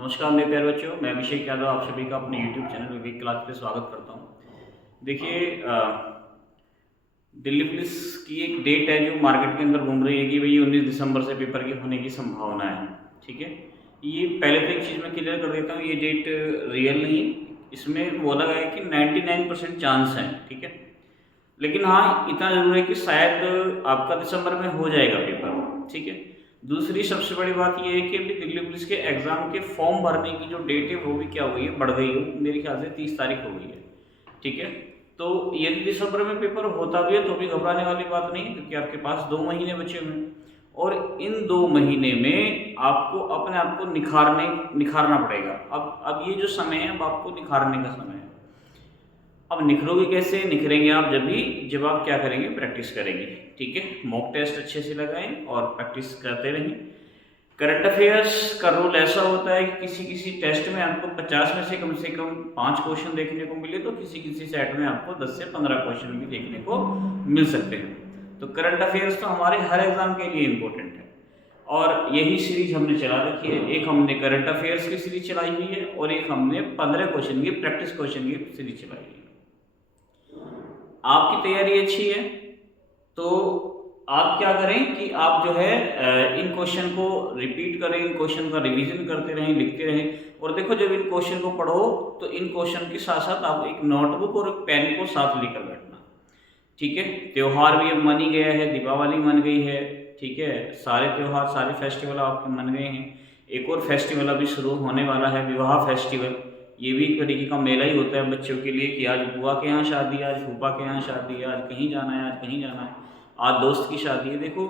नमस्कार मेरे प्यारे बच्चों, मैं अभिषेक यादव आप सभी का अपने YouTube चैनल विवेक क्लास पे स्वागत करता हूँ। देखिए, दिल्ली पुलिस की एक डेट है जो मार्केट के अंदर घूम रही है कि भाई 19 दिसंबर से पेपर के होने की संभावना है। ठीक है, ये पहले तो एक चीज़ मैं क्लियर कर देता हूँ, ये डेट रियल नहीं, इसमें बोला गया है कि 99% चांस है। ठीक है, लेकिन हाँ इतना जरूर है कि शायद आपका दिसंबर में हो जाएगा पेपर। ठीक है, दूसरी सबसे बड़ी बात यह है कि अभी दिल्ली पुलिस के एग्जाम के फॉर्म भरने की जो डेट है वो भी क्या हो गई है, बढ़ गई है। मेरे ख्याल से 30 तारीख हो गई है। ठीक है, तो यदि दिसंबर में पेपर होता भी है तो भी घबराने वाली बात नहीं है, क्योंकि आपके पास 2 महीने बचे हुए हैं और इन 2 महीने में आपको अपने आप को निखारना पड़ेगा। अब ये जो समय है अब आपको निखारने का समय है। अब निखरोगे कैसे? निखरेंगे आप जब आप क्या करेंगे, प्रैक्टिस करेंगे। ठीक है, मॉक टेस्ट अच्छे से लगाएं और प्रैक्टिस करते रहें। करंट अफेयर्स का रूल ऐसा होता है कि किसी किसी टेस्ट में आपको 50 में से कम 5 क्वेश्चन देखने को मिले, तो किसी किसी सेट में आपको 10 से 15 क्वेश्चन भी देखने को मिल सकते हैं। तो करंट अफेयर्स तो हमारे हर एग्जाम के लिए इम्पोर्टेंट है और यही सीरीज हमने चला रखी है। एक हमने करंट अफेयर्स की सीरीज चलाई हुई है और एक हमने 15 क्वेश्चन की प्रैक्टिस क्वेश्चन की सीरीज चलाई हुई है। आपकी तैयारी अच्छी है तो आप क्या करें कि आप जो है इन क्वेश्चन को रिपीट करें, इन क्वेश्चन का रिवीजन करते रहें, लिखते रहें। और देखो, जब इन क्वेश्चन को पढ़ो तो इन क्वेश्चन के साथ साथ आप एक नोटबुक और एक पेन को साथ लेकर बैठना। ठीक है, त्यौहार भी अब मन ही गया है, दीपावली मन गई है। ठीक है, सारे त्यौहार सारे फेस्टिवल आपके मन गए हैं। एक और फेस्टिवल अभी शुरू होने वाला है, विवाह फेस्टिवल। ये भी एक तरीके का मेला ही होता है बच्चों के लिए कि आज बुआ के यहाँ शादी है, आज फूफा के यहाँ शादी है, आज कहीं जाना है, आज कहीं जाना है, आज दोस्त की शादी है। देखो,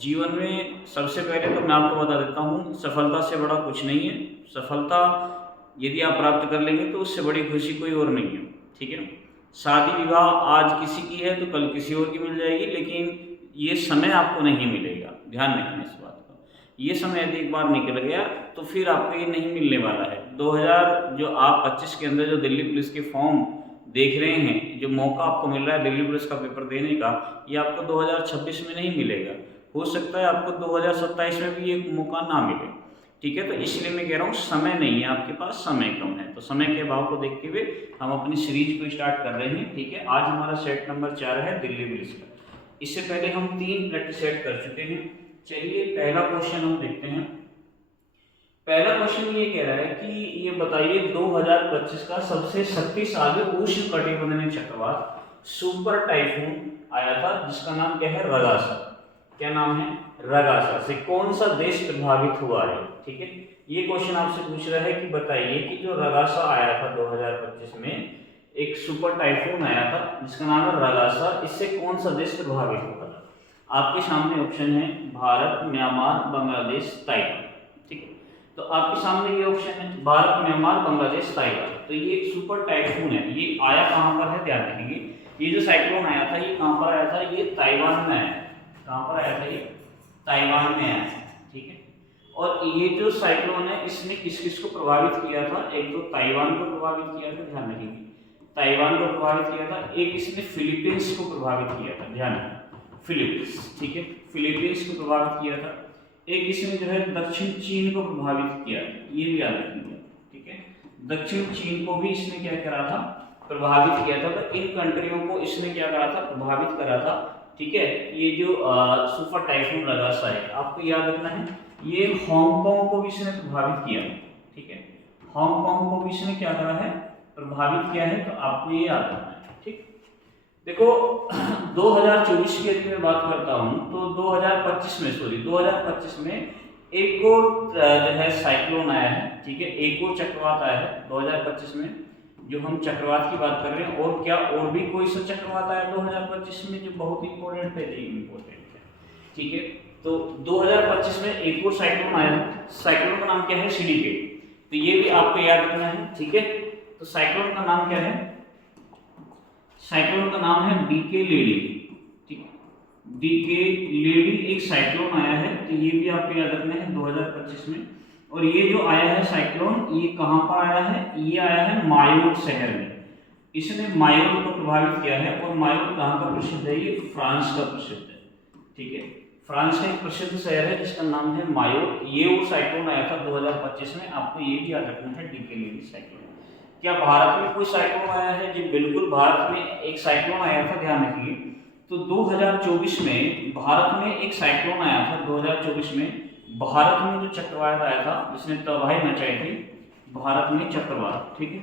जीवन में सबसे पहले तो मैं आपको बता देता हूँ, सफलता से बड़ा कुछ नहीं है। सफलता यदि आप प्राप्त कर लेंगे तो उससे बड़ी खुशी कोई और नहीं है। ठीक है, शादी विवाह आज किसी की है तो कल किसी और की मिल जाएगी, लेकिन ये समय आपको नहीं मिलेगा। ध्यान रखना इस बात का। ये समय यदि एक बार निकल गया तो फिर आपको ये नहीं मिलने वाला है। 2025 के अंदर जो दिल्ली पुलिस के फॉर्म देख रहे हैं, जो मौका आपको मिल रहा है दिल्ली पुलिस का पेपर देने का, ये आपको 2026 में नहीं मिलेगा। हो सकता है आपको 2027 में भी ये मौका ना मिले। ठीक है, तो इसलिए मैं कह रहा हूँ समय नहीं है आपके पास, समय कम है। तो समय के अभाव को देखते हुए हम अपनी सीरीज को स्टार्ट कर रहे हैं। ठीक है, आज हमारा सेट नंबर 4 है दिल्ली पुलिस का। इससे पहले हम 3 प्रैक्टिस सेट कर चुके हैं। चलिए पहला क्वेश्चन हम देखते हैं। पहला क्वेश्चन ये कह रहा है कि ये बताइए 2025 का सबसे शक्तिशाली उष्ण कटिबंधीय चक्रवात सुपर टाइफून आया था, जिसका नाम क्या है? रगासा। क्या नाम है? रगासा। से कौन सा देश प्रभावित हुआ है? ठीक है, ये क्वेश्चन आपसे पूछ रहा है कि बताइए कि जो रगासा आया था 2025 में, एक सुपर टाइफून आया था जिसका नाम है रगासा, इससे कौन सा देश प्रभावित हुआ था? आपके सामने ऑप्शन है भारत, म्यांमार, बांग्लादेश, ताइवान। ठीक है, तो आपके सामने ये ऑप्शन है भारत, म्यांमार, बांग्लादेश, ताइवान। तो ये सुपर टाइफून है, ये आया कहाँ पर है? ध्यान रखेंगे, ये जो साइक्लोन आया था ये कहाँ पर आया था? ये ताइवान में आया। कहाँ पर आया था? ये ताइवान में आया। ठीक है, और ये जो साइक्लोन है इसने किस किस को प्रभावित किया था? एक तो ताइवान को प्रभावित किया था, ध्यान रखेंगे, ताइवान को प्रभावित किया था। एक इसने फिलीपींस को प्रभावित किया था, ध्यान रखें, फिलीपींस। ठीक है, फिलीपींस को प्रभावित किया था। एक इसमें जो है दक्षिण चीन को प्रभावित किया, ये भी याद रखेंगे। ठीक है, दक्षिण चीन को भी इसने क्या करा था? प्रभावित किया था। तो इन कंट्रियों को इसने क्या करा था? प्रभावित करा था। ठीक है, ये जो सुपर टाइफून रगासा है, आपको याद रखना है, ये हांगकांग को भी इसने प्रभावित किया। ठीक है, हांगकांग को भी इसने क्या करा है? प्रभावित किया है। तो आपको ये याद रखना है। ठीक, देखो 2024 की यदि मैं बात करता हूँ तो 2025 में एक और जो है साइक्लोन आया है। ठीक है, एक और चक्रवात आया है 2025 में, जो हम चक्रवात की बात कर रहे हैं। और क्या और भी कोई सा चक्रवात आया 2025 में जो बहुत इंपॉर्टेंट है? इम्पोर्टेंट है। ठीक है, तो 2025 में एक और साइक्लोन आया है, साइक्लोन का नाम क्या है? सिंडिकेट। तो ये भी आपको याद रखना है। ठीक है, तो साइक्लोन का नाम क्या है? साइक्लोन का नाम है डीके लेडी। ठीक है, डीके लेडी एक साइक्लोन आया है, तो ये भी आपको याद रखना है 2025 में। और ये जो आया है साइक्लोन, ये कहाँ पर आया है? ये आया है मायोट शहर में। इसने मायोट को प्रभावित किया है। और मायोट कहाँ का प्रसिद्ध है? ये फ्रांस का प्रसिद्ध है। ठीक है, फ्रांस का एक प्रसिद्ध शहर है जिसका नाम है मायोट। ये वो साइक्लोन आया था 2025 में, आपको ये भी याद रखना है, डिकेलेरी साइक्लोन। क्या भारत में कोई साइक्लोन आया है? जी बिल्कुल, भारत में एक साइक्लोन आया था, ध्यान रखिए। तो 2024 में भारत में एक साइक्लोन आया था। 2024 में भारत में जो चक्रवात आया था जिसने तबाही मचाई थी भारत में, चक्रवात, ठीक है।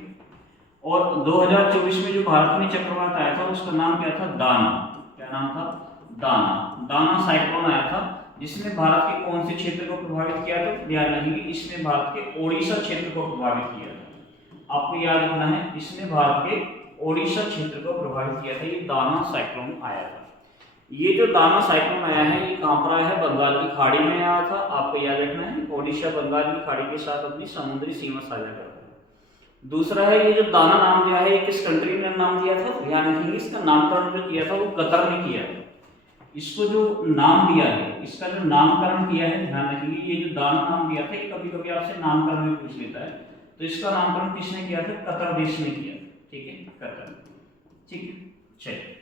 और 2024 में जो भारत में चक्रवात आया था उसका नाम क्या था? दाना। क्या नाम था? दाना। दाना साइक्लोन आया था जिसने भारत के कौन से क्षेत्र को प्रभावित किया था? ध्यान रखिए, इसने भारत के ओडिशा क्षेत्र को प्रभावित किया था। आपको याद रखना है, इसने भारत के ओडिशा क्षेत्र को प्रभावित किया था। ये दाना साइक्लोन आया था। ये जो दाना साइक्लोन आया है ये कहां पर आया है? बंगाल की खाड़ी में आया था। आपको याद रखना है, ओडिशा बंगाल की खाड़ी के साथ अपनी समुद्री सीमा साझा करता है। दूसरा है, ये जो दाना नाम दिया है ये किस कंट्री ने नाम दिया था? ध्यान रखिए, इसका नामकरण जो किया था वो कतर ने किया था। इसको जो नाम दिया है, इसका जो नामकरण किया है, ध्यान रखिए, ये जो दाना नाम दिया था, कभी कभी आपसे नामकरण में पूछ लेता है, तो इसका नामकरण किसने किया था? कतर देश ने किया, ठीक है, कतर, ठीक है। चलिए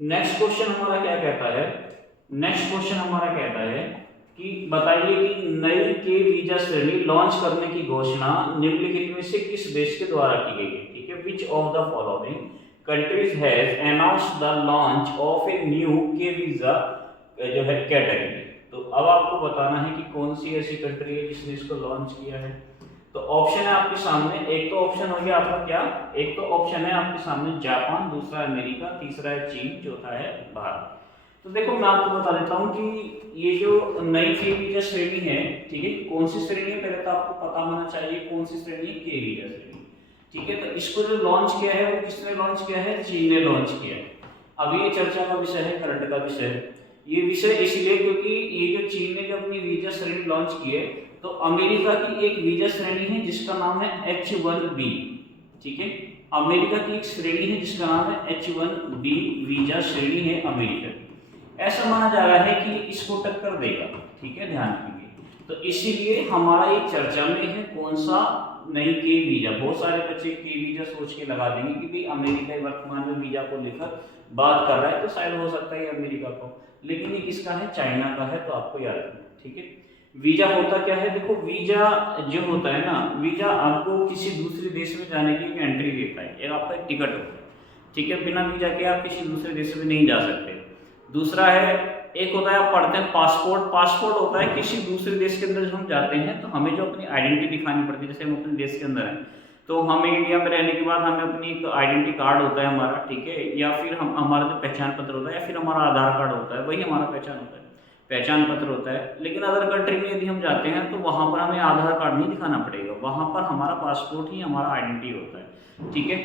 नेक्स्ट क्वेश्चन हमारा क्या कहता है? नेक्स्ट क्वेश्चन हमारा कहता है कि बताइए कि नई के वीजा श्रेणी लॉन्च करने की घोषणा निम्नलिखित में से किस देश के द्वारा की गई है? ठीक है, which of the following countries has announced the launch of a new के वीजा जो है कैटेगरी। तो अब आपको बताना है कि कौन सी ऐसी कंट्री है जिसने इसको लॉन्च किया है। तो ऑप्शन है आपके सामने, एक तो ऑप्शन हो गया आपका क्या? एक तो ऑप्शन है आपके सामने जापान, दूसरा अमेरिका, तीसरा है चीन, चौथा है भारत। तो देखो मैं आपको बता देता हूँ कि ये जो नई के वीजा श्रेणी है, ठीक है, कौन सी श्रेणी है पहले तो आपको पता होना चाहिए कौन सी श्रेणी है? के वीजा श्रेणी, ठीक है। तो इसको जो लॉन्च किया है वो किसने लॉन्च किया है? चीन ने लॉन्च किया है। अभी ये चर्चा का विषय है, करंट का विषय है ये विषय, इसलिए क्योंकि ये जो चीन ने जो अपनी वीजा श्रेणी लॉन्च की है, तो अमेरिका की एक वीजा श्रेणी है जिसका नाम है H1B, ठीक है। अमेरिका की एक श्रेणी है जिसका नाम है H1B वीजा श्रेणी है अमेरिका की। ऐसा माना जा रहा है कि इसको टक्कर देगा, ठीक है, ध्यान रखिए। तो इसीलिए हमारा ये चर्चा में है कौन सा? नई के वीजा। बहुत सारे बच्चे के वीजा सोच के लगा देंगे कि भाई अमेरिका वर्तमान में वीजा को लेकर बात कर रहा है, तो शायद हो सकता है अमेरिका को, लेकिन ये किसका है? चाइना का है। तो आपको याद रखना, ठीक है। वीजा होता क्या है? देखो वीजा जो होता है ना, वीजा आपको किसी दूसरे देश में जाने की एंट्री देता है, एक आपका टिकट होता है, ठीक है। बिना वीजा के आप किसी दूसरे देश में नहीं जा सकते। दूसरा है, एक होता है आप पढ़ते हैं पासपोर्ट। पासपोर्ट होता है किसी दूसरे देश के अंदर जब हम जाते हैं तो हमें जो अपनी आइडेंटिटी दिखानी पड़ती है। जैसे हम अपने देश के अंदर हैं तो हमें इंडिया में रहने के बाद हमें अपनी एक आइडेंटिटी कार्ड होता है हमारा, ठीक है, या फिर हम हमारा जो पहचान पत्र होता है, या फिर हमारा आधार कार्ड होता है, वही हमारा पहचान होता है, पहचान पत्र होता है। लेकिन अदर कंट्री में यदि हम जाते हैं तो वहाँ पर हमें आधार कार्ड नहीं दिखाना पड़ेगा, वहाँ पर हमारा पासपोर्ट ही हमारा आइडेंटिटी होता है, ठीक है।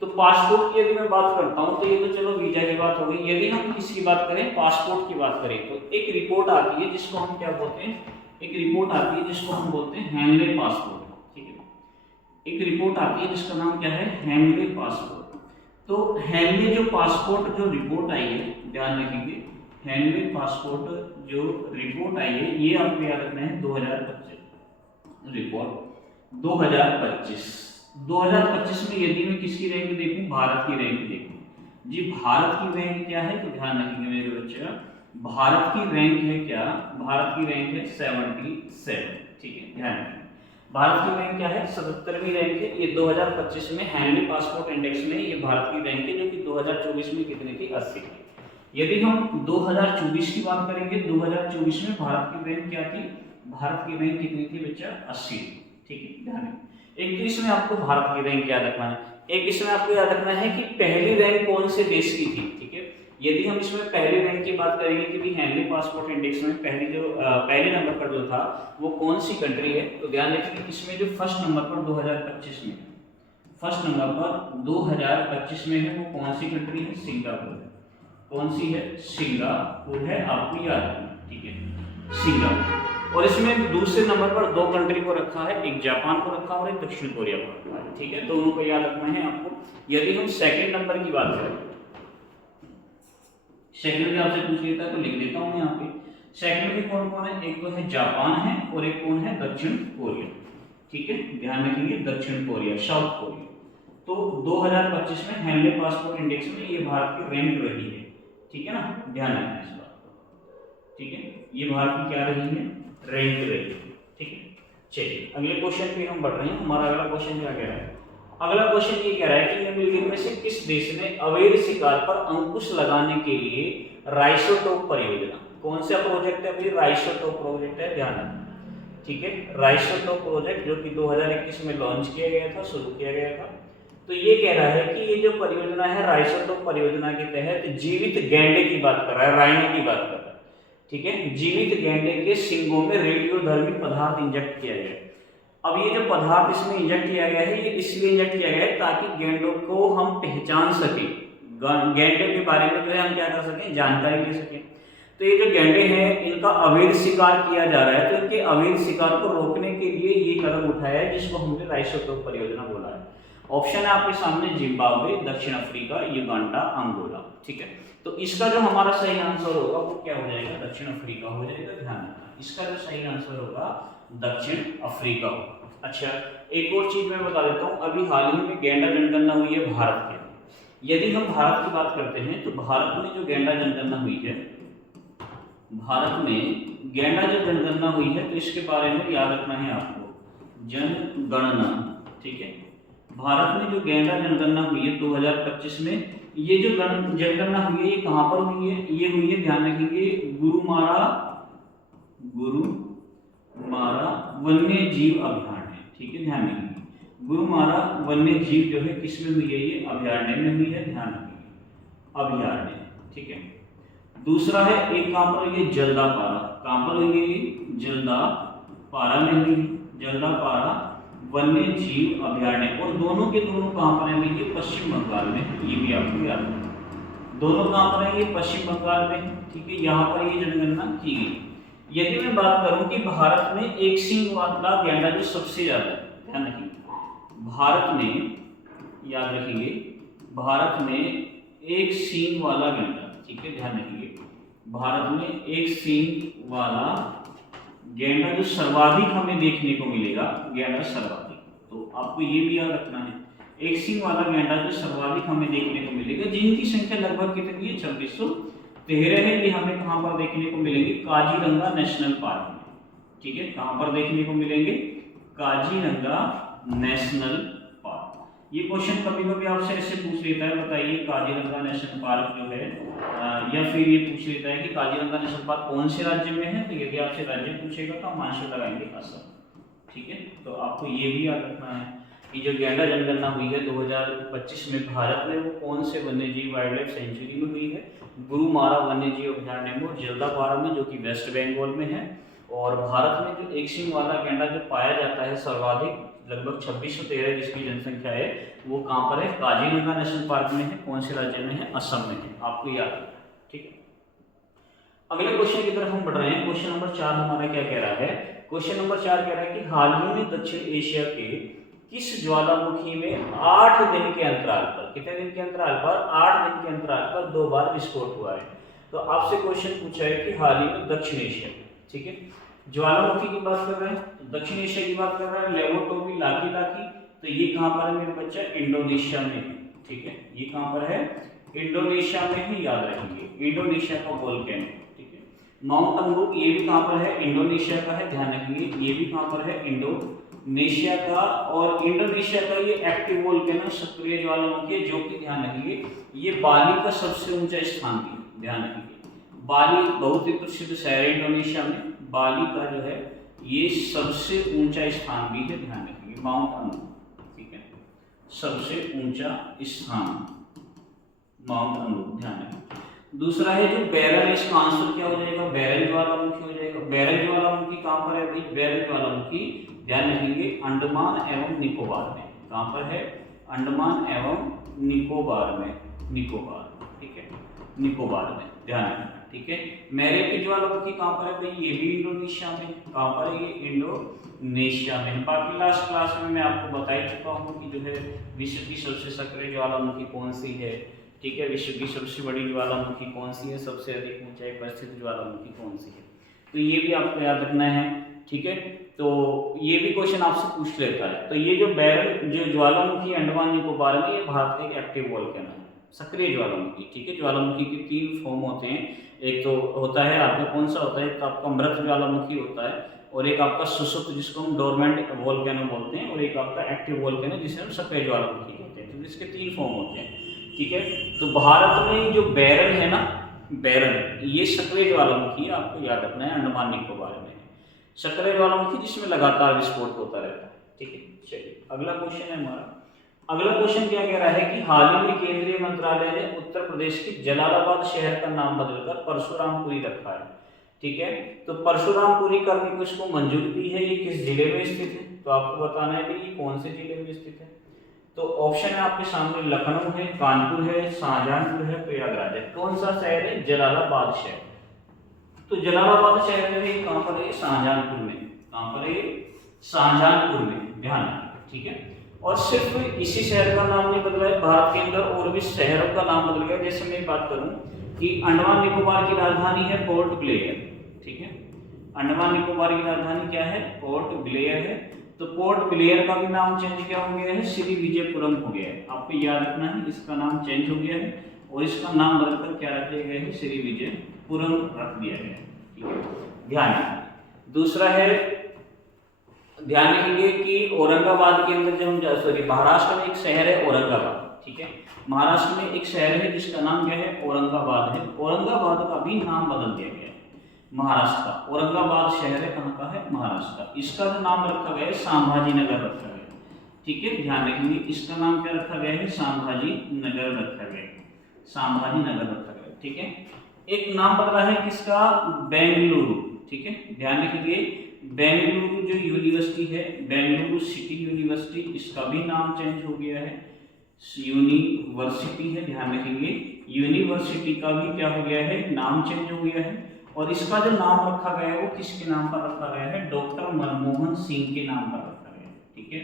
तो पासपोर्ट की यदि मैं बात करता हूँ तो ये तो चलो वीजा की बात हो गई। यदि हम किसकी बात करें, पासपोर्ट की बात करें, तो एक रिपोर्ट आती है जिसको हम क्या बोलते हैं? एक रिपोर्ट आती है जिसको हम बोलते हैं हेनले पासपोर्ट, ठीक है। एक रिपोर्ट आती है जिसका नाम क्या है? Henley passport. तो हेनले जो पासपोर्ट जो रिपोर्ट आई है, ध्यान रखिए, हेनले पासपोर्ट जो रिपोर्ट आई है ये आपको याद रखना है 2025 रिपोर्ट 2025 में यदि मैं किसकी रैंक देखूं? भारत की रैंक देखूं जी। भारत की रैंक क्या है? तो ध्यान रखिएगा मेरे बच्चे, भारत की रैंक है क्या? भारत की रैंक है 77, ठीक है, ध्यान रखिए। भारत की रैंक क्या है? 77वीं रैंक है। ये 2025 में हेनले पासपोर्ट इंडेक्स में ये भारत की रैंक है, जो कि 2024 में कितनी थी? 80 थी। यदि हम 2024 की बात करेंगे, 2024 में भारत की रैंक क्या थी? भारत की रैंक कितनी थी बच्चा? 80, ठीक है, ध्यान रखिए। एक तो इसमें आपको भारत की रैंक याद रखना है, एक इसमें आपको याद रखना है कि पहली रैंक कौन से देश की थी, ठीक है। यदि हम इसमें पहली रैंक की बात करेंगे कि हेनले पासपोर्ट इंडेक्स में पहले नंबर पर जो था वो कौन सी कंट्री है, तो ध्यान रखिए इसमें जो फर्स्ट नंबर पर 2025 में, फर्स्ट नंबर पर 2025 में है वो कौन सी कंट्री है? सिंगापुर है। कौन सी है? सिंगापुर है, आपको याद रखना, ठीक है, सिंगापुर। और इसमें दूसरे नंबर पर दो कंट्री को रखा है, एक जापान को रखा और एक दक्षिण कोरिया को रखा है, ठीक है, दोनों को याद रखना है आपको। यदि हम सेकंड नंबर की बात करें, सेकंड में आपसे पूछ लेता है तो लिख देता हूं यहाँ पे। सेकंड में कौन कौन है? एक तो है जापान है और एक कौन है? दक्षिण कोरिया, ठीक है, ध्यान रखेंगे, दक्षिण कोरिया, साउथ कोरिया। तो 2025 में हेनले पासपोर्ट इंडेक्स में ये भारत की रैंक रही है, ठीक है ना, ध्यान रखना इस बात को। ठीक है, ये भारत की क्या रही है, रैंक रही है। ठीक है, चलिए अगले क्वेश्चन पे हम बढ़ रहे हैं। हमारा अगला क्वेश्चन क्या कह रहा है, अगला क्वेश्चन ये कह रहा है कि निम्नलिखित में से किस देश ने अवैध शिकार पर अंकुश लगाने के लिए राइसोटोप परियोजना, कौन सा प्रोजेक्ट है भाई, राइसोटोप प्रोजेक्ट है, ध्यान रखना। ठीक है, राइसोटोप प्रोजेक्ट जो कि 2021 में लॉन्च किया गया था, शुरू किया गया था। तो ये कह रहा है कि ये जो परियोजना है राइसोटोप परियोजना के तहत जीवित गैंडे की बात कर रहा है, राइनो की बात कर रहा है। ठीक है, जीवित गैंडे के सींगों में रेडियोधर्मी पदार्थ इंजेक्ट किया गया है। अब ये जो पदार्थ इसमें इंजेक्ट किया गया है, ये इसलिए इंजेक्ट किया गया है ताकि गैंडों को हम पहचान सकें, गैंडे के बारे में जो है हम क्या कर सकें, जानकारी ले सकें। तो ये जो गैंडे हैं इनका अवैध शिकार किया जा रहा है, तो इनके अवैध शिकार को रोकने के लिए ये कदम उठाया है जिसको हमने राइसोटोप परियोजना बोला है। ऑप्शन है आपके सामने जिम्बाब्वे, दक्षिण अफ्रीका, युगांडा, अंगोला। ठीक है, तो इसका जो हमारा सही आंसर होगा वो क्या हो जाएगा, दक्षिण अफ्रीका हो जाएगा, ध्यान रखना। इसका जो सही आंसर होगा दक्षिण अफ्रीका होगा। अच्छा, एक और चीज मैं बता देता हूँ, अभी हाल ही में गैंडा जनगणना हुई है भारत के। यदि हम भारत की बात करते हैं तो भारत में जो गैंडा जनगणना हुई है, भारत में गैंडा जो जनगणना हुई है, तो इसके बारे में याद रखना है आपको, जनगणना। ठीक है, भारत में जो गैंडा जनगणना हुई है 2025 में, ये जो जनगणना हुई है ये कहाँ पर हुई है, ये हुई है, ध्यान रखेंगे, गुरुमारा वन्य जीव अभ्यारण्य। ठीक है, ध्यान रखेंगे, गुरुमारा वन्य जीव जो है किसमें हुई है, ये अभ्यारण्य में हुई है, ध्यान रखेंगे, अभ्यारण्य। ठीक है, दूसरा है एक कहाँ पर हुई है, जल्दापारा, कहाँ पर हुई है, जल्दापारा में हुई है, जल्दापारा वन्य जीव अभ्यारण्य। और दोनों के दोनों कहाँ पर है, ये पश्चिम बंगाल में, ये भी आपको याद रखना, दोनों कहाँ पर है, ये पश्चिम बंगाल में। ठीक है, यहाँ पर ये जनगणना की गई। यदि मैं बात करूं कि भारत में एक सींग वाला गैंडा जो सबसे ज्यादा है, ध्यान रखिए, भारत में, याद रखिए, भारत में एक सींग वाला गैंडा, ठीक है, ध्यान रखिए, भारत में एक सींग वाला गैंडा जो सर्वाधिक हमें देखने को मिलेगा, गैंडा सर्वाधिक, तो आपको ये भी याद रखना है, एक सींग वाला गैंडा जो सर्वाधिक हमें देखने को मिलेगा, जिनकी संख्या लगभग कितनी है, 2613 है। ये हमें कहाँ पर देखने को मिलेंगे, काजीरंगा नेशनल पार्क में। ठीक है, कहाँ पर देखने को मिलेंगे, काजीरंगा नेशनल पार्क। ये क्वेश्चन कभी कभी आपसे ऐसे पूछ लेता है, बताइए काजीरंगा नेशनल पार्क जो है, या फिर ये पूछ लेता है कि काजीरंगा नेशनल पार्क कौन से राज्य में है, तो यदि आपसे राज्य पूछेगा तो हम आंसर लगाएंगे असम। ठीक है, तो आपको ये भी याद रखना है कि जो गैंडा जनगणना हुई है 2025 में भारत में, वो कौन से वन्यजीव वाइल्ड लाइफ सेंचुरी में हुई है, गुरुमारा वन्यजीव अभ्यारण्य में और जल्दापारा में, जो कि वेस्ट बंगाल में है। और भारत में जो एक सींग वाला गैंडा जो पाया जाता है सर्वाधिक, लगभग 2613 जिसकी जनसंख्या है, वो कहाँ पर है, काजीरंगा नेशनल पार्क में है। कौन से राज्य में है, असम में है, आपको याद रखना। ठीक है, अगले क्वेश्चन की तरफ हम बढ़ रहे हैं। क्वेश्चन नंबर 4 हमारा क्या कह रहा है, क्वेश्चन नंबर 4 कह रहा है कि हाल ही में दक्षिण एशिया के किस ज्वालामुखी में 8 दिन के अंतराल पर, कितने दिन के अंतराल पर, 8 दिन के अंतराल पर 2 बार विस्फोट हुआ है। तो आपसे क्वेश्चन पूछा है कि हाल ही में दक्षिण एशिया, ठीक है, ज्वालामुखी की बात कर रहे हैं, तो दक्षिण एशिया की बात कर रहे हैं, लेवोटोवी लाकी लाकी, तो ये कहाँ पर है मेरे बच्चा, इंडोनेशिया में है। ठीक है, ये कहाँ पर है, इंडोनेशिया में ही, याद रखेंगे, इंडोनेशिया का वोल्केनो। ठीक है, माउंट अम्बू, ये भी कहाँ पर है, इंडोनेशिया का है, ध्यान रखेंगे, ये भी कहाँ पर है, इंडोनेशिया का। और इंडोनेशिया का ये एक्टिव वोल्केनो, सक्रिय ज्वालामुखी, जो कि ध्यान रखेंगे ये बाली का सबसे ऊंचा स्थान भी, ध्यान रखेंगे, बाली बहुत ही प्रसिद्ध शहर है इंडोनेशिया में, बाली का जो है ये सबसे ऊंचा स्थान भी है, ध्यान रखेंगे, माउंट अम्बू। ठीक है, सबसे ऊंचा स्थान माउंट अम्बू, ध्यान रखेंगे। दूसरा है जो बैरल, इसका आंसर क्या हो जाएगा, बैरल ज्वालामुखी हो जाएगा। बैरल ज्वालामुखी कहाँ पर है भाई, बैरल ज्वालामुखी ध्यान रखेंगे अंडमान एवं निकोबार में, कहाँ पर है, अंडमान एवं निकोबार में, निकोबार, ठीक है, निकोबार में, ध्यान रखना। ठीक है, मेरे की ज्वालामुखी कहाँ पर है भाई, ये भी इंडोनेशिया में, कहाँ पर है, ये इंडोनेशिया में। बाकी लास्ट क्लास में मैं आपको बता ही चुका हूँ कि जो है विश्व की सबसे सक्रिय ज्वालामुखी कौन सी है। ठीक है, विश्व की सबसे बड़ी ज्वालामुखी कौन सी है, सबसे अधिक ऊंचाई पर स्थित ज्वालामुखी कौन सी है, तो ये भी आपको याद रखना है। ठीक है, तो ये भी क्वेश्चन आपसे पूछ लेता है। तो ये जो बैरल जो ज्वालामुखी अंडमान निकोबार में, ये भारत का एक एक्टिव वोल्केनो है, सक्रिय ज्वालामुखी, ठीक है। ज्वालामुखी के 3 फॉर्म होते हैं, एक तो होता है आपका कौन सा होता है, एक तो आपका मृत ज्वालामुखी होता है, और एक आपका सुषुप्त जिसको हम डोरमेंट वोल्केनो बोलते हैं, और एक आपका एक्टिव वोल्केनो जिसे हम सक्रिय ज्वालामुखी कहते हैं। तो इसके 3 फॉर्म होते हैं, ठीक है। तो भारत में जो बैरन है ना, बैरन, ये सक्रिय ज्वालामुखी है, आपको याद रखना है, अंडमान निकोबार में सक्रिय ज्वालामुखी जिसमें लगातार विस्फोट होता रहता है, ठीक है। चलिए अगला क्वेश्चन है हमारा। अगला क्वेश्चन क्या कह रहा है कि हाल ही में केंद्रीय मंत्रालय ने उत्तर प्रदेश के जलालाबाद शहर का नाम बदलकर परशुरामपुरी रखा है, ठीक है। तो परशुरामपुरी करने को इसको मंजूरी दी है, ये किस जिले में स्थित है, तो आपको बताना है कि ये कौन से जिले में स्थित है। तो ऑप्शन है आपके सामने, लखनऊ है, कानपुर है, शाहजहांपुर है, प्रयागराज है। कौन सा शहर है, जलालाबाद शहर। तो जलालाबाद शहर जो है कहाँ पर है, शाहजहांपुर में। कहाँ पर है, शाहजहांपुर में, ध्यान रखिए, ठीक है। और सिर्फ इसी शहर का नाम नहीं बदला है, भारत के अंदर और भी शहरों का नाम बदल गया। जैसे मैं बात करूं कि अंडमान निकोबार की राजधानी है पोर्ट ब्लेयर, ठीक है। अंडमान निकोबार की राजधानी क्या है, पोर्ट ब्लेयर है। तो पोर्ट ब्लेयर का भी नाम चेंज क्या हो गया है, श्री विजयपुरम हो गया है। आपको याद रखना है, इसका नाम चेंज हो गया है और इसका नाम बदलकर क्या रख दिया गया है, श्री विजयपुरम रख दिया गया है, ठीक है। ध्यान रखिए। दूसरा है, ध्यान रखिए कि औरंगाबाद के अंदर जब हम सॉरी महाराष्ट्र में एक शहर है औरंगाबाद, ठीक है। महाराष्ट्र में एक शहर है जिसका नाम क्या है, औरंगाबाद है। औरंगाबाद का भी नाम बदल दिया गया है, महाराष्ट्र का औरंगाबाद शहर है, कहाँ का है, महाराष्ट्र का। इसका जो नाम रखा गया है संभाजी नगर रखा गया है, ठीक है। ध्यान रखेंगे, इसका नाम क्या रखा गया है, संभाजी नगर रखा गया है, संभाजी नगर रखा गया है, ठीक है। एक नाम बदला है किसका, बेंगलुरु, ठीक है। ध्यान रखिए, बेंगलुरु जो यूनिवर्सिटी है, बेंगलुरु सिटी यूनिवर्सिटी, इसका भी नाम चेंज हो गया है, यूनिवर्सिटी है, ध्यान रखेंगे। यूनिवर्सिटी का भी क्या हो गया है, नाम चेंज हो गया है। और इसका जो नाम रखा गया है वो किसके नाम पर रखा गया है, डॉक्टर मनमोहन सिंह के नाम पर रखा गया है, ठीक है।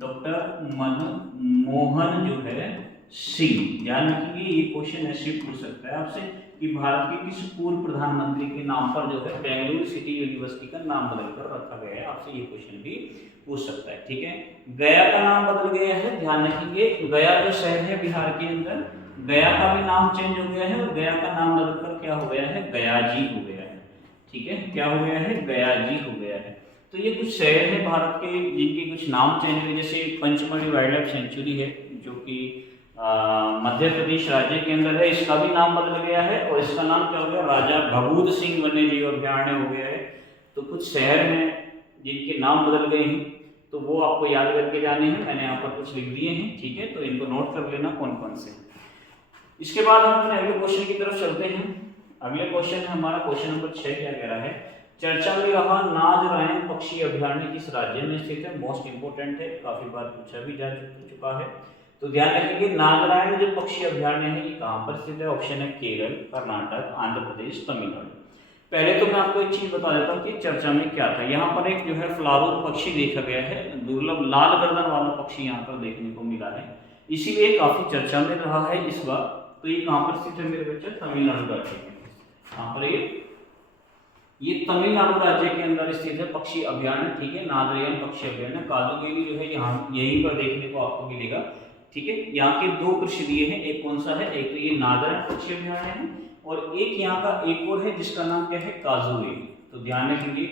डॉक्टर मनमोहन जो है सिंह। ध्यान रखिए, ये क्वेश्चन ऐसे पूछ सकता है आपसे कि भारत के किस पूर्व प्रधानमंत्री के नाम पर जो है बेंगलुरु सिटी यूनिवर्सिटी का नाम बदलकर रखा गया है, आपसे ये क्वेश्चन भी पूछ सकता है, ठीक है। गया का नाम बदल गया है, ध्यान रखिए। गया जो शहर है बिहार के अंदर, गया का भी नाम चेंज हो गया है और गया का नाम बदलकर क्या हो गया है, गयाजी हो गया है, ठीक है। क्या हो गया है, गयाजी हो गया है। तो ये कुछ शहर है भारत के जिनके कुछ नाम चेंज हुए, जैसे पंचमढ़ी वाइल्ड लाइफ सेंचुरी है जो कि मध्य प्रदेश राज्य के अंदर है, इसका भी नाम बदल गया है और इसका नाम क्या हो गया, राजा भभूत सिंह वन्य जीव अभयारण्य हो गया है। तो कुछ शहर हैं जिनके नाम बदल गए हैं, तो वो आपको याद करके जाने हैं, मैंने यहाँ पर कुछ लिख दिए हैं, ठीक है। तो इनको नोट कर लेना कौन कौन से। इसके बाद हम अपने अगले क्वेश्चन की तरफ चलते हैं। अगले क्वेश्चन है हमारा क्वेश्चन नंबर 6, क्या कह रहा है, चर्चा में रहा नाजरायन पक्षी अभयारण्य किस राज्य में स्थित है। मोस्ट इंपोर्टेंट है, काफी बार पूछा भी जा चुका है। तो ध्यान रखेंगे, नागरायण जो पक्षी अभयारण्य है ये कहाँ पर स्थित है। ऑप्शन है केरल, कर्नाटक, आंध्र प्रदेश, तमिलनाडु। पहले तो मैं आपको एक चीज बता देता हूँ कि चर्चा में क्या था। यहाँ पर एक जो है फ्लारूप पक्षी देखा गया है, दुर्लभ लाल गर्दन वाला पक्षी यहाँ पर देखने को मिला है, इसीलिए काफी चर्चा में रहा है इस बार। तो ये कहाँ पर स्थित है मेरे बच्चे, तमिलनाडु राज्य में। कहाँ पर ये तमिलनाडु राज्य के अंदर स्थित है पक्षी अभयारण्य, ठीक है। नागरायन पक्षी अभयारण्य कालुगेली जो है यहाँ यहीं पर देखने को आपको मिलेगा, ठीक है। यहाँ के 2 कृषि दिए हैं, एक कौन सा है, एक तो ये नागरायन पक्षी अभयारण्य है और एक यहाँ का एक और है जिसका नाम क्या है, काजुवेली। तो ध्यान रखेंगे,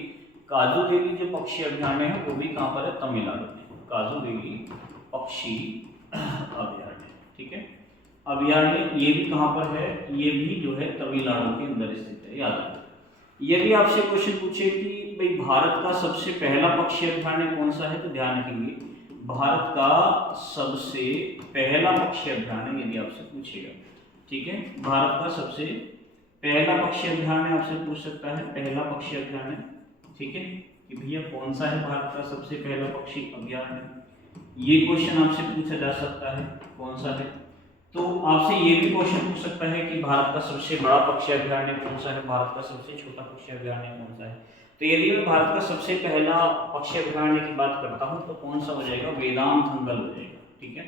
काजुवेली जो पक्षी अभयारण्य है वो भी कहाँ पर है, तमिलनाडु में, काजुवेली पक्षी अभयारण्य, ठीक है। अभयारण्य ये भी कहाँ पर है, ये भी जो है तमिलनाडु के अंदर स्थित है, याद रखो। ये भी आपसे क्वेश्चन पूछे कि भाई भारत का सबसे पहला पक्षी अभयारण्य कौन सा है, तो ध्यान रखेंगे भारत का सबसे पहला पक्षी अभयारण्य यदि आपसे पूछेगा, ठीक है। भारत का सबसे पहला पक्षी अभयारण्य आपसे पूछ सकता है, पहला पक्षी अभयारण्य, ठीक है, कि भैया कौन सा है भारत का सबसे पहला पक्षी अभयारण्य। ये क्वेश्चन आपसे पूछा जा सकता है, कौन सा है। तो आपसे ये भी क्वेश्चन पूछ सकता है कि भारत का सबसे बड़ा पक्षी अभयारण्य कौन सा है, भारत का सबसे छोटा पक्षी अभयारण्य कौन सा है। तो यदि मैं भारत का सबसे पहला पक्षी अभयारण्य की बात करता हूँ तो कौन सा हो जाएगा, वेदांतथंगल हो जाएगा, ठीक है।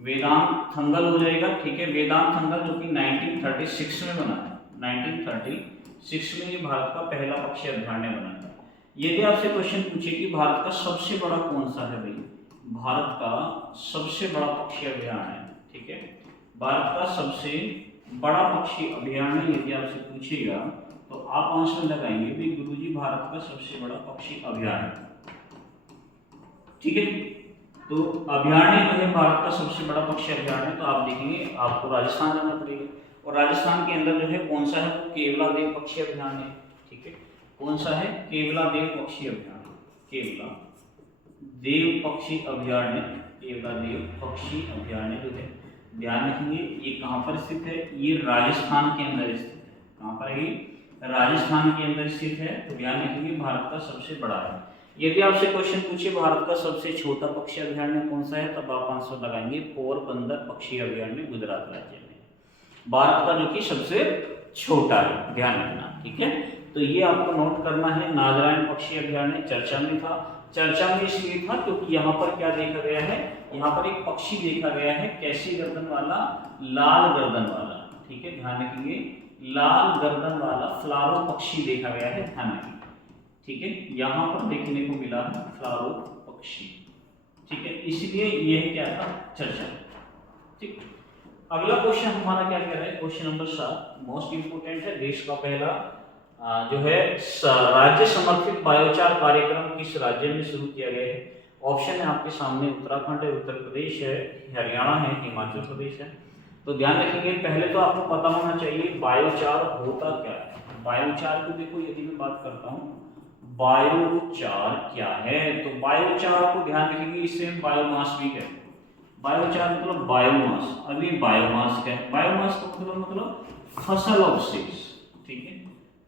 वेदांतथंगल हो जाएगा, ठीक है। वेदांतथंगल जो कि 1936 में बना है, 1936 में ये भारत का पहला पक्षी अभयारण्य बना था। यदि आपसे क्वेश्चन पूछे कि भारत का सबसे बड़ा कौन सा है, भाई भारत का सबसे बड़ा पक्षी अभयारण्य, ठीक है, भारत का सबसे बड़ा पक्षी अभयारण्य यदि आपसे पूछेगा तो आप आंसर लगाएंगे भी गुरुजी भारत का सबसे बड़ा पक्षी अभयारण्य। ठीक है, तो अभयारण्य जो है भारत का सबसे बड़ा पक्षी अभयारण्य, तो आप देखेंगे आपको राजस्थान जाना पड़ेगा, और राजस्थान के अंदर जो है कौन सा है, केवलादेव पक्षी अभयारण्य। ठीक है, कौन सा है, केवलादेव पक्षी अभयारण्य, केवलादेव पक्षी अभयारण्य, केवलादेव पक्षी अभयारण्य जो है, ध्यान रखिए ये कहाँ पर स्थित है, ये राजस्थान के अंदर स्थित है। कहाँ पर है, राजस्थान के अंदर स्थित है, तो ध्यान रखिए भारत का सबसे बड़ा है। यदि आपसे क्वेश्चन पूछे भारत का सबसे छोटा पक्षी अभयारण्य कौन सा है, तब आप आंसर लगाएंगे पोरबंदर पक्षी अभयारण्य गुजरात राज्य में, भारत का जो कि सबसे छोटा है, ध्यान रखना। ठीक है, तो ये आपको नोट करना है। नागरायण पक्षी अभयारण्य चर्चा में था, चर्चा में इसलिए था क्योंकि यहाँ पर क्या देखा गया है, यहाँ पर एक पक्षी देखा गया है, कैसी गर्दन वाला, लाल गर्दन वाला। ठीक है, ध्यान रखिए लाल गर्दन वाला फ्लारो पक्षी देखा गया है, ध्यान रखिए। ठीक है, यहाँ पर देखने को मिला है फ्लारो पक्षी। ठीक है, इसलिए यह क्या था, चर्चा। ठीक, अगला क्वेश्चन हमारा क्या कह रहा है, क्वेश्चन नंबर 7 मोस्ट इंपोर्टेंट है। देश का पहला जो है राज्य समर्थित बायोचार कार्यक्रम किस राज्य में शुरू किया गया है। ऑप्शन है आपके सामने, उत्तराखंड है, उत्तर प्रदेश है, हरियाणा है, हिमाचल प्रदेश है। तो ध्यान रखेंगे, पहले तो आपको पता होना चाहिए बायोचार होता क्या है। बायोचार को देखो, यदि मैं बात करता हूँ बायोचार क्या है, तो बायोचार को ध्यान रखेंगे, इससे हम बायोमास भी कहते हैं। बायोचार मतलब बायोमास। अभी बायोमास क्या है, बायोमास का मतलब फसल अवशेष। ठीक है,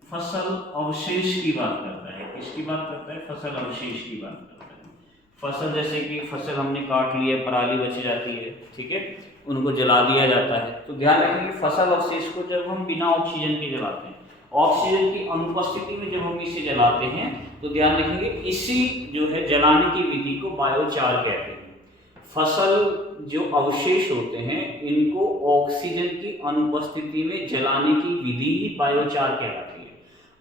फसल अवशेष की बात करता है, किसकी बात करता है, फसल अवशेष की बात करता है। फसल जैसे कि फसल हमने काट ली है, पराली बच जाती है, ठीक है, उनको जला दिया जाता है। तो ध्यान रखेंगे फसल अवशेष को जब हम बिना ऑक्सीजन के जलाते हैं, ऑक्सीजन की अनुपस्थिति में जब हम इसे जलाते हैं, तो ध्यान रखेंगे इसी जो है जलाने की विधि को बायोचार कहते हैं। फसल जो अवशेष होते हैं इनको ऑक्सीजन की अनुपस्थिति में जलाने की विधि ही बायोचार कहलाती है।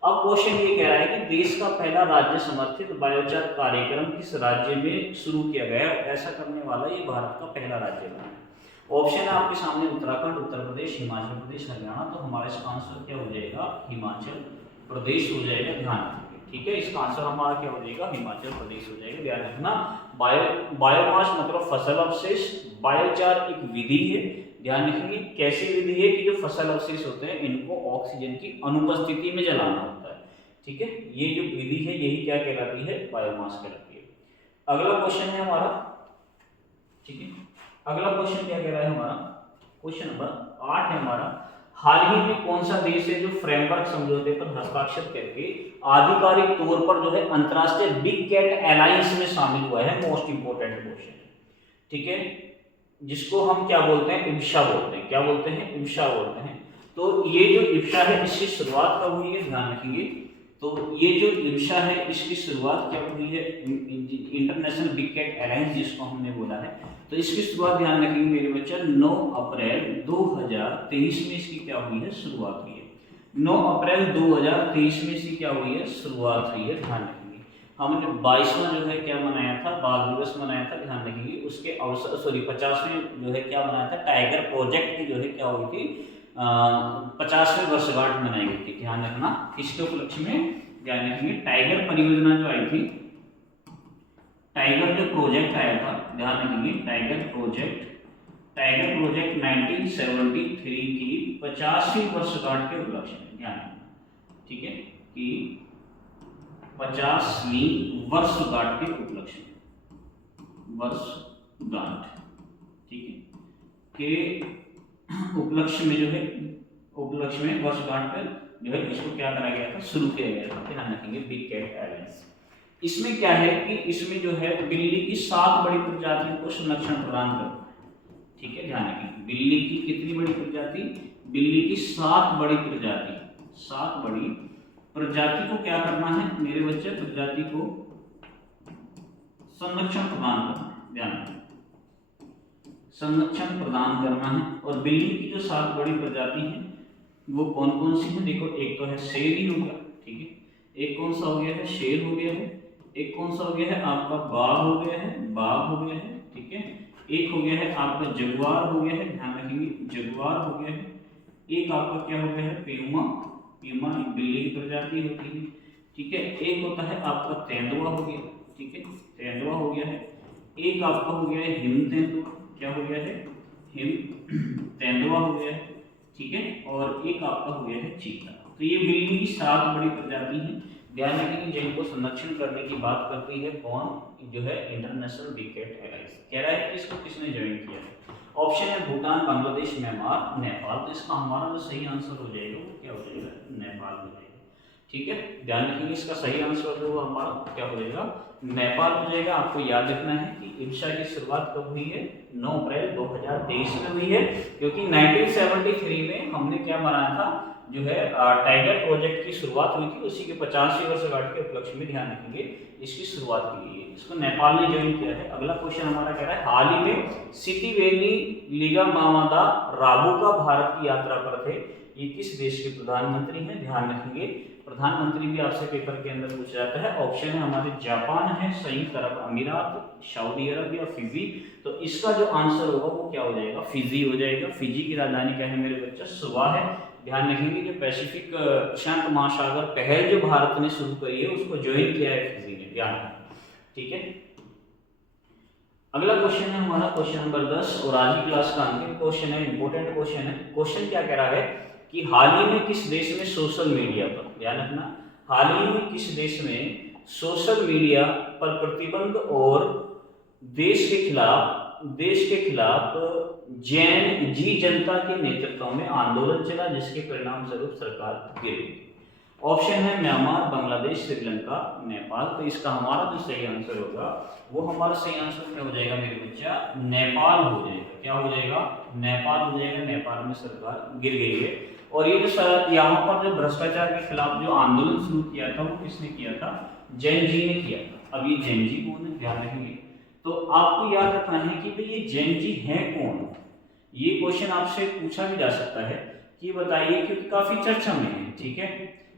अब क्वेश्चन ये कह रहा है कि देश का पहला राज्य समर्थित बायोचार कार्यक्रम किस राज्य में शुरू किया गया, ऐसा करने वाला ये भारत का पहला राज्य बना है। ऑप्शन है आपके सामने, उत्तराखंड, उत्तर प्रदेश, हिमाचल प्रदेश, हरियाणा। तो हमारा इसका आंसर क्या हो जाएगा, हिमाचल प्रदेश हो जाएगा, ध्यान रखिए। ठीक है, इसका आंसर हमारा क्या हो जाएगा, हिमाचल प्रदेश हो जाएगा, ध्यान रखना। बायोमास मतलब फसल अवशेष, बायोचार एक विधि है, ध्यान रखेंगे कैसी विधि है कि जो फसल अवशेष होते हैं इनको ऑक्सीजन की अनुपस्थिति में जलाना होता है। ठीक है, ये जो विधि है यही क्या कहलाती है, बायोमास कहलाती है। अगला क्वेश्चन है हमारा, ठीक है, अगला क्वेश्चन क्या कह रहा है हमारा, क्वेश्चन नंबर 8 है हमारा। हाल ही में कौन सा देश है जो फ्रेमवर्क समझौते पर हस्ताक्षर करके आधिकारिक तौर पर जो है अंतरराष्ट्रीय बिग कैट अलायंस में शामिल हुआ है, मोस्ट इंपोर्टेंट क्वेश्चन है। ठीक है, जिसको हम क्या बोलते हैं, इब्सा बोलते हैं, क्या बोलते हैं, इब्सा बोलते हैं। तो ये जो इब्सा है इसकी शुरुआत कब हुई है, ध्यान रखेंगे। तो ये जो इब्सा है इसकी शुरुआत क्या हुई है, इंटरनेशनल बिग कैट अलायंस जिसको हमने बोला है, तो इसकी शुरुआत ध्यान रखेंगे मेरे बच्चे 9 अप्रैल 2023 में इसकी क्या हुई है, शुरुआत हुई है। 9 अप्रैल 2023 में इसकी क्या हुई है, शुरुआत हुई है, ध्यान रखेंगे। हमने 22वां जो है क्या मनाया था, बाल दिवस मनाया था, ध्यान रखेंगे। उसके अवसर 50वें जो है क्या मनाया था, टाइगर प्रोजेक्ट की जो है क्या हुई थी, 50वीं वर्षगांठ मनाई गई थी, ध्यान रखना। इसके उपलक्ष्य में ध्यान रखेंगे टाइगर परियोजना जो आई थी, टाइगर जो प्रोजेक्ट आया था, ध्यान रखेंगे टाइगर प्रोजेक्ट 1973 की 50वीं वर्षगांठ के उपलक्ष्य में, ध्यान रखना। ठीक है, कि 50वीं वर्षगांठ के उपलक्ष्य में, वर्षगांठ, ठीक है, के उपलक्ष्य में जो है, उपलक्ष्य में वर्षगांठ पर जो है इसको क्या करा गया था, शुरू किया गया था, ध्यान रखेंगे बिग कैट अलायंस। इसमें क्या है कि इसमें जो है बिल्ली की 7 बड़ी प्रजातियों को संरक्षण प्रदान करता है। ठीक है, ध्यान रखेंगे बिल्ली की कितनी बड़ी प्रजाति, बिल्ली की 7 बड़ी प्रजाति, 7 बड़ी प्रजाति को क्या करना है मेरे बच्चे, प्रजाति को संरक्षण प्रदान करना है, ध्यान रखें, संरक्षण प्रदान करना है। और बिल्ली की जो 7 बड़ी प्रजाति है वो कौन कौन सी है, देखो एक तो है शेर ही हो गया, ठीक है, एक कौन सा हो गया है, शेर हो गया है, एक कौन सा हो गया है आपका बाघ हो गया है, बाघ हो गया है, ठीक है, एक हो गया है आपका जगुआर हो गया है, ध्यान रखेंगे जगुआर हो गया है। एक आपका क्या हो गया है प्यूमा, प्यूमा एक बिल्ली की प्रजाति होती है, ठीक है। एक होता है आपका तेंदुआ हो गया, ठीक है, तेंदुआ हो गया है। एक आपका हो गया है हिम तेंदुआ, क्या हो गया है हिम तेंदुआ हो गया है, ठीक है। और एक आपका हो गया है चीता। तो ये बिल्ली की 7 बड़ी प्रजाति है। ध्यान रखेंगे जिनको संरक्षण करने की बात करती है कौन, जो है इंटरनेशनल बिग कैट एलायंस। कह रहा है कि इसको किसने ज्वाइन किया है। ऑप्शन है भूटान, बांग्लादेश, म्यांमार, नेपाल। तो इसका हमारा जो सही आंसर हो जाएगा वो क्या हो जाएगा, नेपाल हो जाएगा, ठीक है। ध्यान रखेंगे इसका सही आंसर जो हमारा क्या हो जाएगा, नेपाल हो जाएगा। आपको याद रखना है कि इर्षा की शुरुआत कब हुई है, 9 अप्रैल 2023 में हुई है, क्योंकि 1973 में हमने क्या बनाया था, जो है टाइगर प्रोजेक्ट की शुरुआत हुई थी, उसी के 50वीं वर्षगांठ के उपलक्ष्य में ध्यान रखेंगे इसकी शुरुआत की गई है। इसको नेपाल ने ज्वाइन किया है। अगला क्वेश्चन हमारा कह रहा है हाल ही में सितिवेनी लिगामादा राबुका भारत की यात्रा पर थे, ये किस देश के प्रधानमंत्री हैं। ध्यान रखेंगे प्रधानमंत्री भी आपसे पेपर के अंदर पूछा जाता है। ऑप्शन है हमारे जापान है, संयुक्त अरब अमीरात, सऊदी अरब या फिजी। तो इसका जो आंसर होगा वो क्या हो जाएगा, फिजी हो जाएगा। फिजी की राजधानी क्या है मेरे बच्चा, सुवा है। ध्यान रखेंगे जो पैसिफिक प्रशांत महासागर पहल जो भारत ने शुरू करी है उसको ज्वाइन किया है फिजी ने, ध्यान रखें, ठीक है। अगला क्वेश्चन है हमारा क्वेश्चन नंबर 10 और आज की क्लास का अंतिम क्वेश्चन है, इंपॉर्टेंट क्वेश्चन है। क्वेश्चन क्या कह रहा है कि हाल ही में किस देश में सोशल मीडिया पर, ध्यान रखना, हाल ही में किस देश में सोशल मीडिया पर प्रतिबंध और देश के खिलाफ जैन जी जनता के नेतृत्व में आंदोलन चला, जिसके परिणाम स्वरूप सरकार गिर गई। ऑप्शन है म्यांमार, बांग्लादेश, श्रीलंका, नेपाल। तो इसका हमारा जो सही आंसर होगा वो हमारा सही आंसर क्या हो जाएगा मेरे बच्चा, नेपाल हो जाएगा। क्या हो जाएगा, नेपाल हो जाएगा। नेपाल में सरकार गिर गई है। और ये जो यहाँ पर जो भ्रष्टाचार के खिलाफ जो आंदोलन शुरू किया था वो किसने किया था, जैन जी ने किया था। अब ये जैन जी कौन है, ध्यान रखेंगे। तो आपको याद रखना है कि भाई ये जैन जी हैं कौन। ये क्वेश्चन आपसे पूछा भी जा सकता है कि बताइए, क्योंकि काफी चर्चा में है, ठीक है।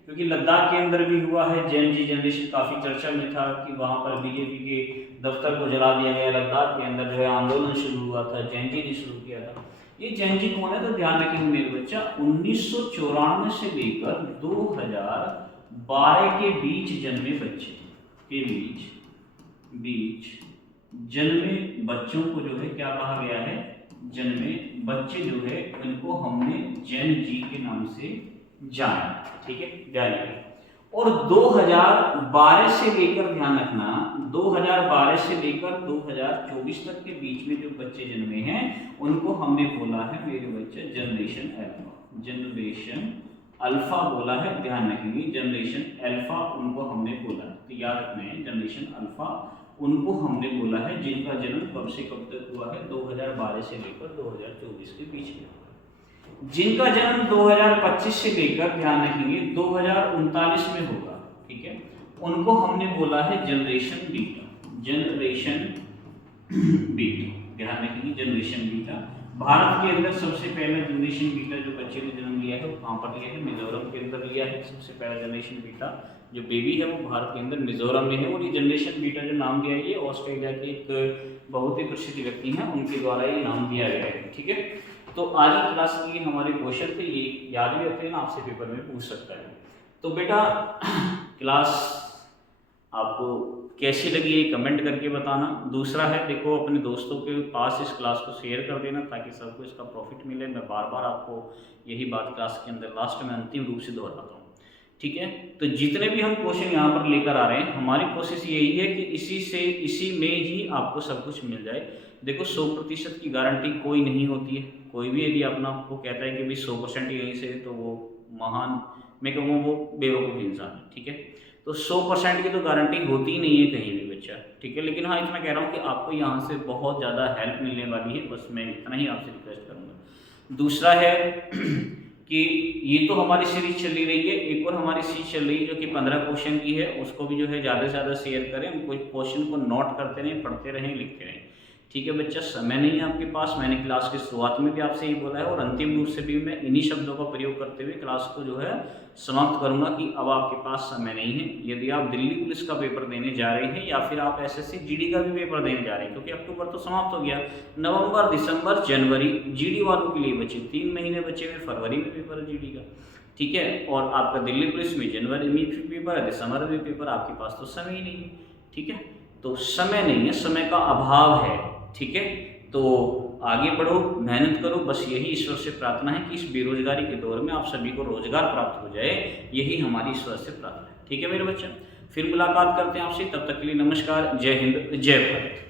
क्योंकि लद्दाख के अंदर भी हुआ है जैन जी जनरेशन, काफी चर्चा में था कि वहां पर बीजेपी के दफ्तर को जला दिया गया। लद्दाख के अंदर जो है आंदोलन शुरू हुआ था, जैन जी ने शुरू किया था। ये जैन जी कौन है, तो ध्यान रखेंगे मेरे बच्चा 1994 से लेकर 2012 के बीच जन्मे बच्चे के बीच जन्मे बच्चों को जो है क्या कहा गया है, जन्मे बच्चे जो है उनको हमने जैन जी के नाम से जाना, ठीक है, ध्यान रखें। और 2012 से लेकर, ध्यान रखना, 2012 से लेकर 2024 तक के बीच में जो बच्चे जन्मे हैं उनको हमने बोला है मेरे बच्चे जनरेशन अल्फा, जनरेशन अल्फा बोला है। ध्यान रखेंगे जनरेशन अल्फा उनको हमने बोला है। तो याद रखना है जनरेशन अल्फा उनको हमने बोला है, जिनका जन्म कब से कब तक हुआ है, 2012 से लेकर 2024 के बीच में। जिनका जन्म 2025 से लेकर, ध्यान रखेंगे, 2039 में होगा, ठीक है, उनको हमने बोला है जनरेशन बीटा, जनरेशन बीटा। ध्यान रखेंगे जनरेशन बीटा। भारत के अंदर सबसे पहले जनरेशन बीटा जो बच्चे ने जन्म लिया है वो कहाँ पर लिया है, मिजोरम के अंदर लिया है। सबसे पहला जनरेशन बीटा जो बेबी है वो भारत के अंदर मिजोरम में है। और ये जनरेशन बीटा जो नाम दिया है ये ऑस्ट्रेलिया के एक बहुत ही प्रसिद्ध व्यक्ति हैं, उनके द्वारा ये नाम दिया गया है, ठीक है। तो आज की क्लास के हमारे क्वेश्चन थे, ये याद भी रखते हैं ना, आपसे पेपर में पूछ सकता है। तो बेटा क्लास आपको कैसी लगी ये कमेंट करके बताना। दूसरा है देखो अपने दोस्तों के पास इस क्लास को शेयर कर देना ताकि सबको इसका प्रॉफिट मिले। मैं बार बार आपको यही बात क्लास के अंदर लास्ट में अंतिम रूप से दोहराता हूँ, ठीक है। तो जितने भी हम क्वेश्चन यहाँ पर लेकर आ रहे हैं हमारी कोशिश यही है कि इसी में ही आपको सब कुछ मिल जाए। देखो 100% की गारंटी कोई नहीं होती है। कोई भी यदि अपना आपको कहता है कि भाई 100% यहीं से, तो वो महान, मैं कहूँगा वो बेवकूफ़ इंसान है, ठीक है। तो 100% की तो गारंटी होती ही नहीं है कहीं भी बच्चा, ठीक है। लेकिन हाँ इतना कह रहा हूँ कि आपको यहाँ से बहुत ज़्यादा हेल्प मिलने वाली है, बस मैं इतना ही आपसे रिक्वेस्ट करूँगा। दूसरा है कि ये तो हमारी सीरीज चली रही है, एक और हमारी सीरीज चल रही है जो कि 15 क्वेश्चन की है। उसको भी जो है ज़्यादा से ज़्यादा शेयर करें, कोई क्वेश्चन को नोट करते रहें, पढ़ते रहें, लिखते रहें, ठीक है बच्चा, समय नहीं है आपके पास। मैंने क्लास की शुरुआत में भी आपसे ये बोला है और अंतिम रूप से भी मैं इन्हीं शब्दों का प्रयोग करते हुए क्लास को जो है समाप्त करूंगा कि अब आपके पास समय नहीं है। यदि आप दिल्ली पुलिस का पेपर देने जा रहे हैं या फिर आप एसएससी जीडी का भी पेपर देने जा रहे हैं, क्योंकि अक्टूबर तो समाप्त हो गया, नवंबर, दिसंबर, जनवरी जीडी वालों के लिए बचे 3 महीने बचे हुए, फरवरी में पेपर है जीडी का, ठीक है। और आपका दिल्ली पुलिस में जनवरी में पेपर है, दिसंबर में पेपर, आपके पास तो समय ही नहीं है, ठीक है। तो समय नहीं है, समय का अभाव है, ठीक है। तो आगे बढ़ो, मेहनत करो, बस यही ईश्वर से प्रार्थना है कि इस बेरोजगारी के दौर में आप सभी को रोजगार प्राप्त हो जाए, यही हमारी ईश्वर से प्रार्थना है, ठीक है मेरे बच्चे। फिर मुलाकात करते हैं आपसे, तब तक के लिए नमस्कार, जय हिंद, जय भारत।